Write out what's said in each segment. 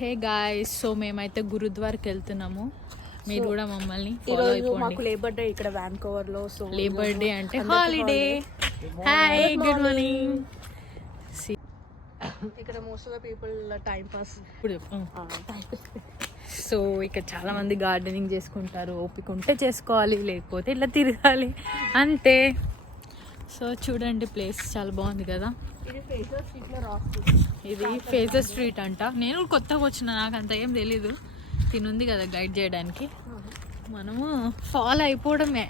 Hey guys, so మేమైతే గురుద్వార్కి వెళ్తున్నాము. మీరు కూడా మమ్మల్ని ఫాలో ఈరోజు అయిపోండి. మాకు లేబర్ డే ఇక్కడ వ్యాన్కోవర్ లో. సో లేబర్ డే అంటే హాలిడే. Hi, good morning. ఇక్కడ most of the people time pass. So ఇక్కడ చాలా మంది గార్డెనింగ్ చేసుకుంటారు. ఓపిక ఉంటే చేసుకోవాలి, లేకపోతే ఇట్లా తిరగాలి అంతే. సో చూడండి, ప్లేస్ చాలా బాగుంది కదా. ఇది ఫేజర్ స్ట్రీట్ లో రాస్తుంది. ఇది ఫేజర్ స్ట్రీట్ అంట. నేను కొత్తగా వచ్చిన, నాకు అంత ఏం తెలీదు. తినుంది కదా గైడ్ చేయడానికి, మనము ఫాలో అయిపోవడమే.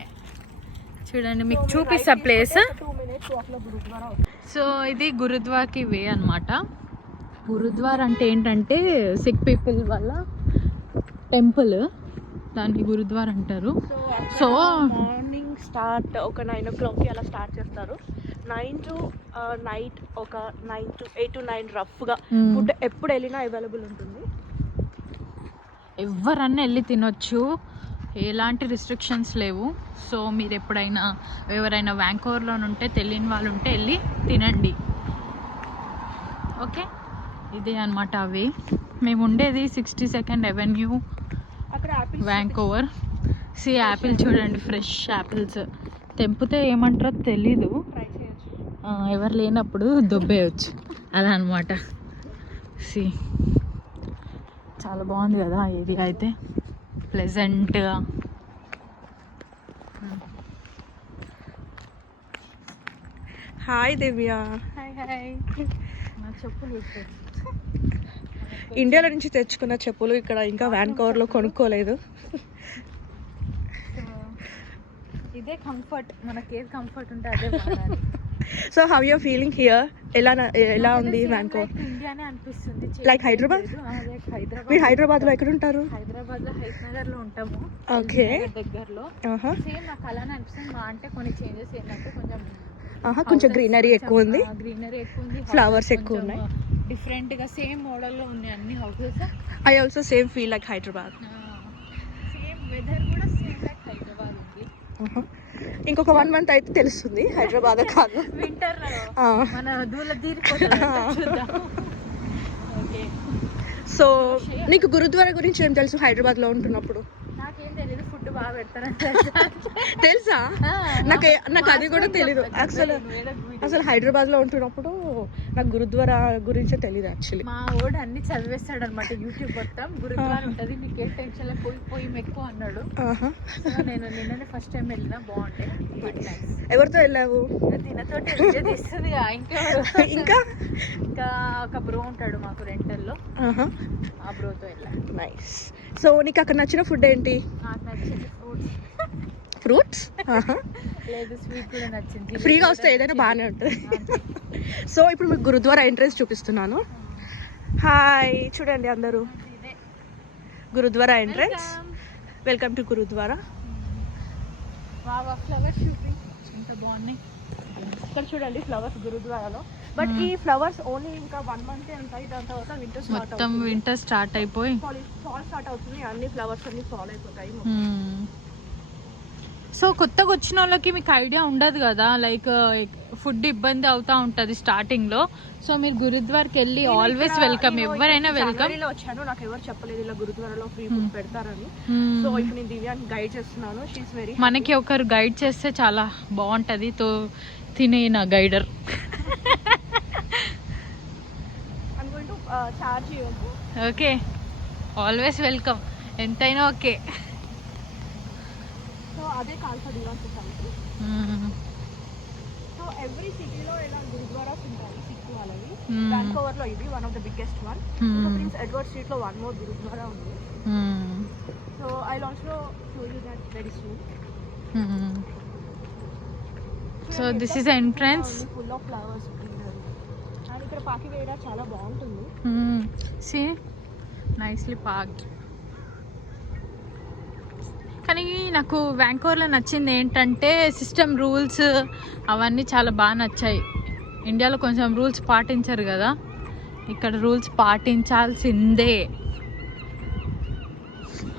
చూడండి, మీకు చూపిస్తా ప్లేస్. సో ఇది గురుద్వార్కి వే అన్నమాట. గురుద్వార్ అంటే ఏంటంటే సిక్ పీపుల్ వల్ల టెంపుల్, దాన్ని గురుద్వార్ అంటారు. సో మార్నింగ్ స్టార్ట్ ఒక 9 o'clock అలా స్టార్ట్ చేస్తారు. 9 to నైట్ ఒక 8 to 9 రఫ్గా. ఫుడ్ ఎప్పుడు వెళ్ళినా అవైలబుల్ ఉంటుంది. ఎవరన్నా వెళ్ళి తినొచ్చు, ఎలాంటి రిస్ట్రిక్షన్స్ లేవు. సో మీరు ఎప్పుడైనా ఎవరైనా వ్యాంకోవర్లో ఉంటే, తెలియని వాళ్ళు ఉంటే వెళ్ళి తినండి. ఓకే, ఇదే అనమాట అవి. మేము ఉండేది 62nd Avenue అక్కడ వ్యాంకోవర్. సి యాపిల్ చూడండి, ఫ్రెష్ యాపిల్స్. తెంపితే ఏమంటారో తెలీదు, ట్రై చేయొచ్చు. ఎవరు లేనప్పుడు దొబ్బేయచ్చు, అలా అనమాట. సి చాలా బాగుంది కదా ఏరియా అయితే, ప్లెజెంట్గా. హాయ్ దివ్య. Hi hi. నా చెప్పులు ఇండియాలో నుంచి తెచ్చుకున్న చెప్పులు ఇక్కడ ఇంకా వ్యాన్కోవర్లో కొనుక్కోలేదు. ఇదే కంఫర్ట్, మనకి ఏది కంఫర్ట్ ఉంటే అదే వాడాలి. So how you feeling here? ఎలా ఉంది వ్యాన్కోవర్? ఇండియానే అనిపిస్తుంది, లైక్ హైదరాబాద్. మీరు హైదరాబాద్లో ఎక్కడ ఉంటారు? హైదరాబాద్లో హైత్ నగర్లో ఉంటాము. ఓకే, దగ్గరలో. సేమ్ నాకు అలానే అనిపిస్తుంది. మా అంటే కొన్ని చేంజెస్ ఏంటంటే కొంచెం గ్రీనరీ ఎక్కువ ఉంది, ఫ్లవర్స్ ఎక్కువ ఉన్నాయి. డిఫరెంట్ గా సేమ్ మోడల్ లో ఉన్నాయి అన్ని houses. I also same feel like Hyderabad. Same weather కూడా సేమ్ లైక్ హైదరాబాద్ ఉంది. ఇంకొక 1 month అయితే తెలుస్తుంది హైదరాబాద్ కాదు. వింటర్ లో మన దూల తీరిపోతుంది. ఓకే, సో నీకు గురుద్వారా గురించి ఏం తెలుసు హైదరాబాద్ లో ఉంటున్నప్పుడు? నాకేం తెలియదు, ఫుడ్ బాగా పెడతారని తెలుసా? నాకు అది కూడా తెలీదు అసలు హైదరాబాద్ లో ఉంటున్నప్పుడు నాకు గురుద్వారా గురించే తెలియదు యాక్చువల్లీ. మా ఓడు అన్ని చదివేస్తాడు అనమాట, యూట్యూబ్ మొత్తం. గురుద్వారా ఉంటుంది, నీకు ఏ టెన్షన్ పోయి ఎక్కువ అన్నాడు. నేను నిన్ననే ఫస్ట్ టైం వెళ్ళినా, బాగుంటే. ఎవరితో వెళ్ళావు? దీనితోటి తీస్తుంది. ఇంకా ఒక బ్రో ఉంటాడు మాకు రెంటల్లో, ఆ బ్రోతో వెళ్ళా. నైస్. సో నీకు అక్కడ నచ్చిన ఫుడ్ ఏంటి? నాకు నచ్చింది ఫ్రూట్స్. లేదు, స్వీట్ కూడా నచ్చింది. ఫ్రీగా వస్తే ఏదైనా బాగానే ఉంటుంది. సో ఇప్పుడు మీకు గురుద్వారా ఎంట్రన్స్ చూపిస్తున్నాను. హాయ్, చూడండి అందరూ, gurdwara entrance. Welcome to gurdwara. Flowers చూపి ఎంత బాగున్నాయి. ఇక్కడ చూడండి ఫ్లవర్స్ గురుద్వారాలో. బట్ ఈ ఫ్లవర్స్ ఓన్లీ ఇంకా 1 month ఉంటాయి. దాని తర్వాత వింటర్ స్టార్ట్ అయిపోయి ఫాల్ స్టార్ట్ అవుతుంది. అన్ని ఫ్లవర్స్ అన్ని ఫాల్ అయిపోతాయి. సో కొత్తగా వచ్చిన వాళ్ళకి మీకు ఐడియా ఉండదు కదా, లైక్ ఫుడ్ ఇబ్బంది అవుతా ఉంటుంది స్టార్టింగ్ లో. సో మీరు గురుద్వార్కి వెళ్ళి ఆల్వేస్ వెల్కమ్, ఎవరైనా వెల్కమ్. వచ్చాను, నాకు ఎవరు చెప్పలేదు ఇలా గురుద్వారాలో ఫ్రీ ఫుడ్ పెడతారని. సో ఇప్పుడు నేను దివ్యాన్ని గైడ్ చేస్తున్నాను. She's very. మనకి ఒకరు గైడ్ చేస్తే చాలా బాగుంటది. తో తినే నా గైడర్. ఓకే, ఆల్వేస్ వెల్కమ్, ఎంతైనా ఓకే. సో అదే Khalsa Diwan society. So every సిటీలో ఇలా గురుద్వారాస్ ఉంటాయి సిక్ వాళ్ళవి. వ్యాన్కోవర్ లో ఇది one of the biggest one. Prince Edward street లో 1 more గురుద్వారా ఉంది. So I will also show you that very soon. So this is entrance, full of flowers. And ఇక్కడ పాకి వేయడా చాలా బాగుంటుంది. See nicely parked. కానీ నాకు వ్యాంకోవర్లో నచ్చింది ఏంటంటే సిస్టమ్, రూల్స్ అవన్నీ చాలా బాగా నచ్చాయి. ఇండియాలో కొంచెం రూల్స్ పాటించరు కదా, ఇక్కడ రూల్స్ పాటించాల్సిందే.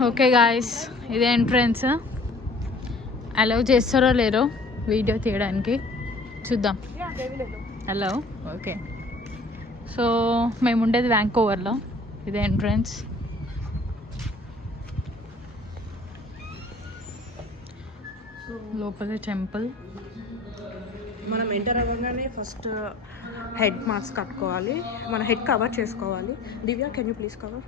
ఓకే గాయస్, ఇదే ఎంట్రన్స్. అలౌ చేస్తారో లేరో వీడియో తీయడానికి చూద్దాం. Hello, okay. సో మేము ఉండేది వ్యాంకోవర్లో. ఇది ఎంట్రన్స్. లోపల టెంపుల్. మనం ఎంటర్ అవ్వగానే ఫస్ట్ హెడ్ మాస్క్ కట్టుకోవాలి, మన హెడ్ కవర్ చేసుకోవాలి. Divya, can you please cover?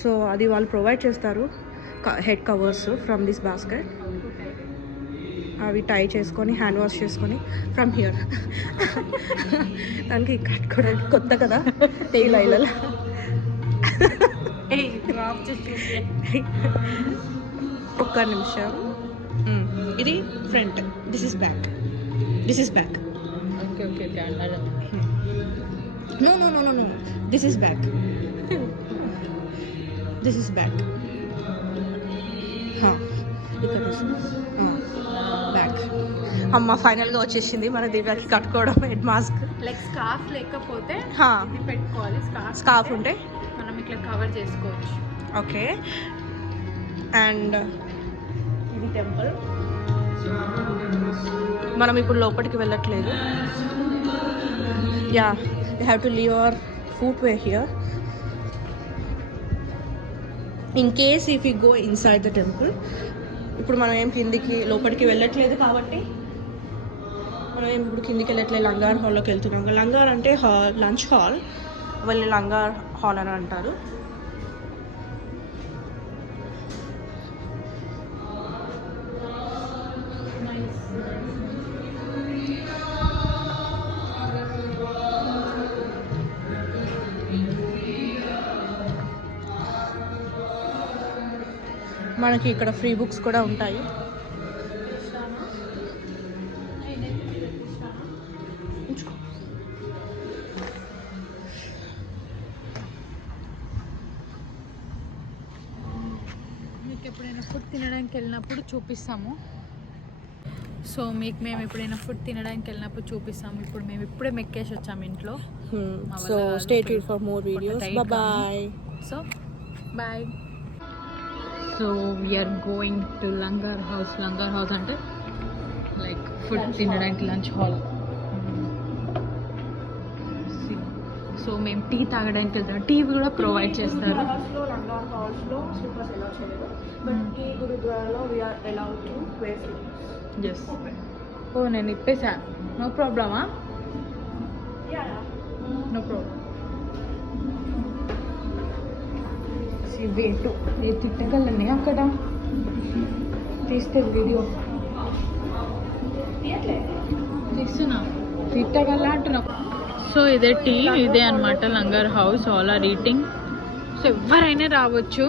So అది వాళ్ళు ప్రొవైడ్ చేస్తారు, head covers from this basket. అవి టై చేసుకొని హ్యాండ్ వాష్ చేసుకొని ఫ్రమ్ హియర్. దానికి కట్టుకోవడానికి కొత్త కదా ఇలా ఇలా. ఒక్క నిమిషం. ఇది front, this is back, this is back. Okay okay okay. No no no no no, this is back, this is back. ఇక్కడ బ్యాక్. అమ్మ ఫైనల్గా వచ్చేసింది మన దివ్యకి కట్టుకోవడం హెడ్ మాస్క్. లైక్ స్కార్ఫ్ లేకపోతే ఇది పెట్టుకోవాలి, స్కార్ఫ్ ఉంటే మనం ఇట్లా కవర్ చేసుకోవచ్చు. ఓకే. అండ్ ఇది టెంపుల్. మనం ఇప్పుడు లోపలికి వెళ్ళట్లేదు. Yeah, you have to leave hour foot way here in case if you go inside the temple. ఇప్పుడు మనం ఏం కిందికి లోపలికి వెళ్ళట్లేదు కాబట్టి మనం ఏం ఇప్పుడు కిందికి వెళ్ళట్లేదు, లంగార్ హాల్లోకి వెళ్తున్నాం. లంగార్ అంటే లంచ్ హాల్, వాళ్ళు లంగార్ హాల్ అని అంటారు. మనకి ఇక్కడ ఫ్రీ బుక్స్ కూడా ఉంటాయి. మీకు ఎప్పుడైనా ఫుడ్ తినడానికి వెళ్ళినప్పుడు చూపిస్తాము. సో మీకు మేము ఎప్పుడైనా ఫుడ్ తినడానికి వెళ్ళినప్పుడు చూపిస్తాము. ఇప్పుడు మేము ఇప్పుడే మెక్కేసి వచ్చాము ఇంట్లో. So stay tuned for more videos. Bye. So bye. So we are going to langar house. Langar house అంటే లైక్ ఫుడ్ తినడానికి లంచ్ హాల్. సో మేము టీ తాగడానికి వెళ్తాం. టీ కూడా ప్రొవైడ్ చేస్తారు. లంగార్ హౌస్లో స్లిప్పర్స్ ఎలా చేయలేదు, బట్ ఈ గురుద్వారాలో we are allowed to wear slippers. Yes. ఓ నేను ఇప్పేసా, నో ప్రాబ్లమా? No problem. వెయిట్ ఏ తిట్టగలని అక్కడ తీస్తే వీడియో తీస్తున్నా, తిట్టగల అంటున్నా. సో ఇదే టీ, ఇదే అనమాట langar house. All are eating. So ఎవరైనా రావచ్చు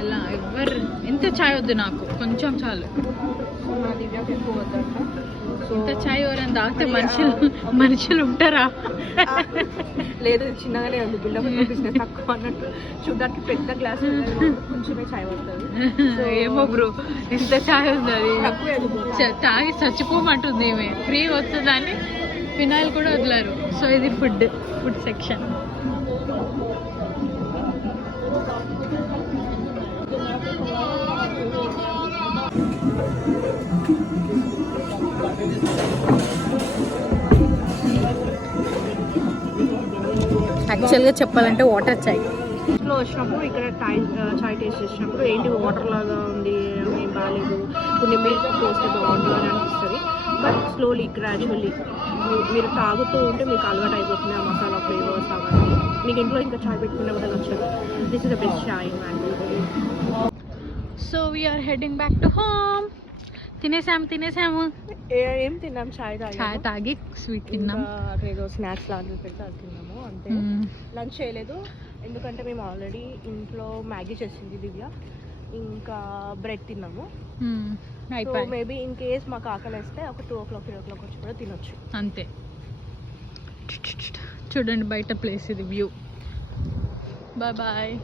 అలా. ఎవరు ఎంత ఛాయ్ వద్దు, నాకు కొంచెం చాలు. మా దివ్యకి ఎక్కువ వద్దంట. ఇంత ఛాయ్ ఎవరైనా తాగితే మనుషులు ఉంటారా? లేదు, చిన్నగానే ఉంది, బిల్డప్ బిజినెస్ తక్కువ అన్నట్టు. చూడడానికి పెద్ద గ్లాస్ కొంచెమే ఛాయ్ పడుతుంది. ఏమో బ్రో, ఇంత ఛాయ్ ఉంది, తక్కువే తాగి చచ్చిపోమంటుంది. ఏమే ఫ్రీ వస్తుందని ఫినాయిల్ కూడా వదిలేరు. సో ఇది ఫుడ్ సెక్షన్. యాక్చువల్గా చెప్పాలంటే వాటర్ చాయ్. ఇంట్లో వచ్చినప్పుడు ఇక్కడ చాయ్ టేస్ట్ చేసినప్పుడు ఏంటి వాటర్ లాగా ఉంది, ఏం బాగాలేదు, కొన్ని మిల్క్ పోస్తే బాగుంటుంది అని అనిపిస్తుంది. బట్ స్లోలీ గ్రాడ్యువల్లీ మీరు తాగుతూ ఉంటే మీకు అలవాటు అయిపోతుంది ఆ మసాలా ఫ్లేవర్స్ అవన్నీ. మీకు ఇంట్లో ఇంకా చాయ్ పెట్టుకునే కూడా నచ్చదు. This is the best chai man. So we are heading back to home. తినేసాము. ఏం తిన్నాం? చాయ్ తాగి స్వీట్ తిన్నాం. ఏదో స్నాక్స్ లాంటివి పెడితే అది తిన్నాము అంతే. లంచ్ చేయలేదు, ఎందుకంటే మేము ఆల్రెడీ ఇంట్లో మ్యాగీ చేసింది దివ్య, ఇంకా బ్రెడ్ తిన్నాము. సో మేబీ ఇన్ కేస్ మాకు ఆకలి వేస్తే ఒక 2 o'clock 3 o'clock వచ్చి కూడా తినొచ్చు అంతే. చూడండి బయట ప్లేస్ ఇది వ్యూ. బాయ్.